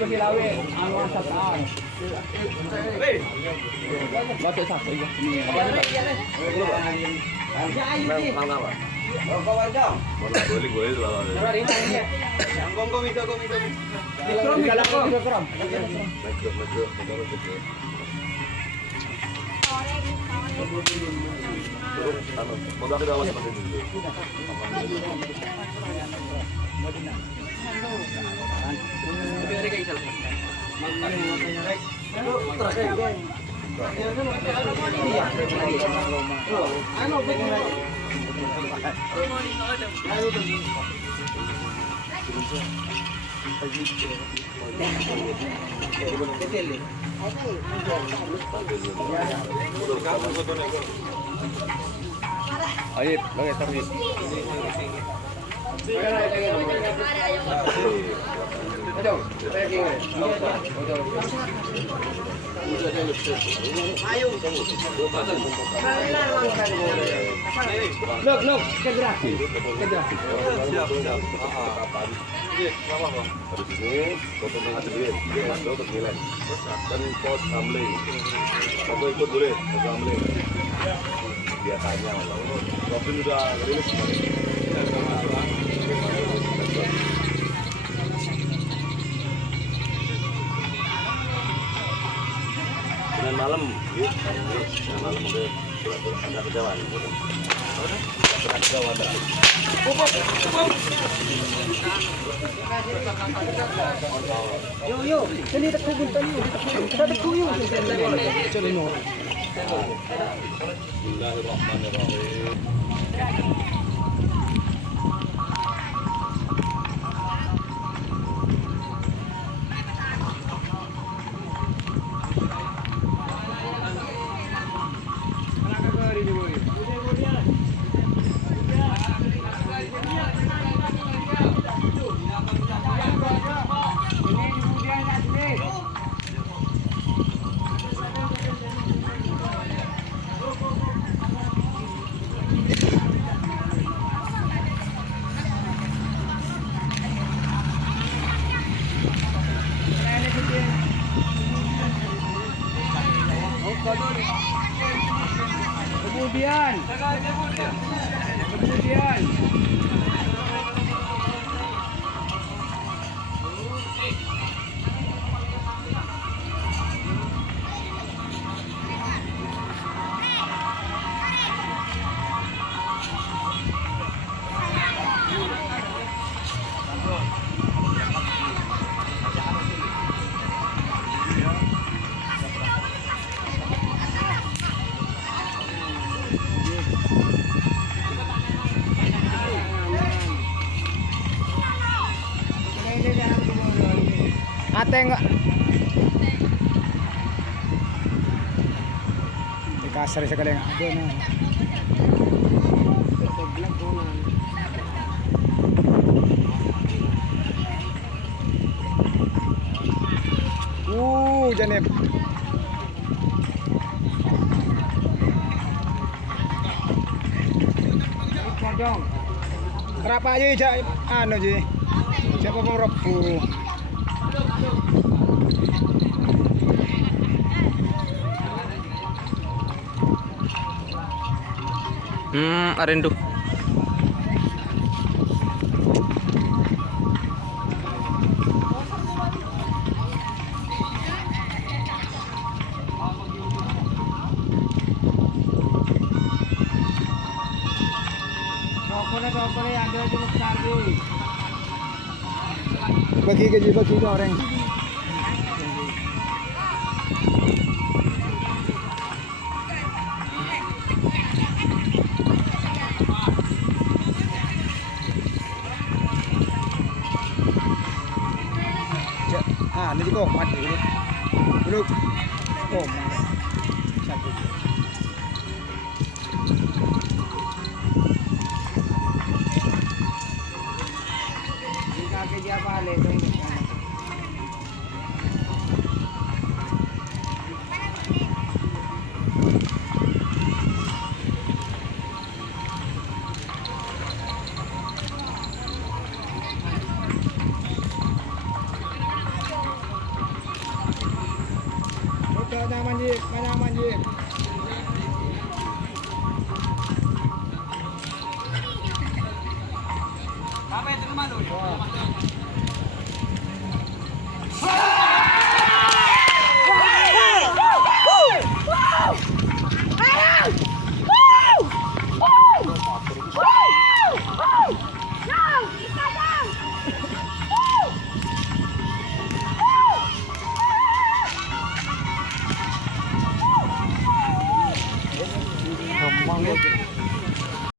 Bagi lawi, anu asap tahu. Baca satu ya. Ayo, lagi terus. Look, kegeraki. Habis ini foto dengan duit, foto untuk nilai, dan pos gambling, foto ikut boleh, foto gambling. Dia tanya, Robin udah rilis dengan malam, dengan malam ada kejauhan. Yo, sini tak kubuntan yo. Tak kuyu. Cari no. Bismillahirrahmanirrahim. Kemudian tengok di kasar sekali yang ada nah. Janib berapa aja anu ji siapa pengrobu arendu. bagi gaji bagi orang. Ini juga mati dulu. Belum. Oh, satu.